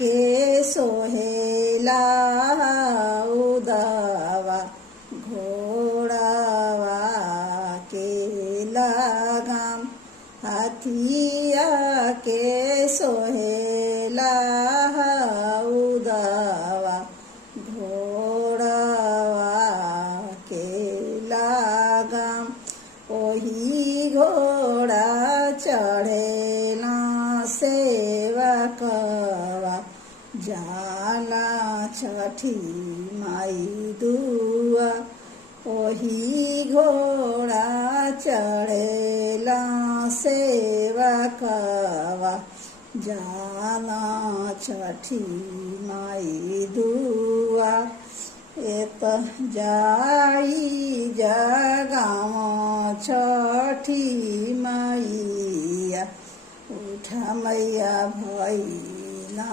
के सोहेला उदावा घोड़ावा के लगाम हाथिया के सोहेला उदावा घोड़ावा के लगाम ओही घोड़ा चढ़ेला सेवकवा जाला छठी माई दुआ ओही घोड़ा चढ़ेला सेवकवा जाला छठी माई दुआ एत जाई जगाव छठी मैया उठ मैया भैला।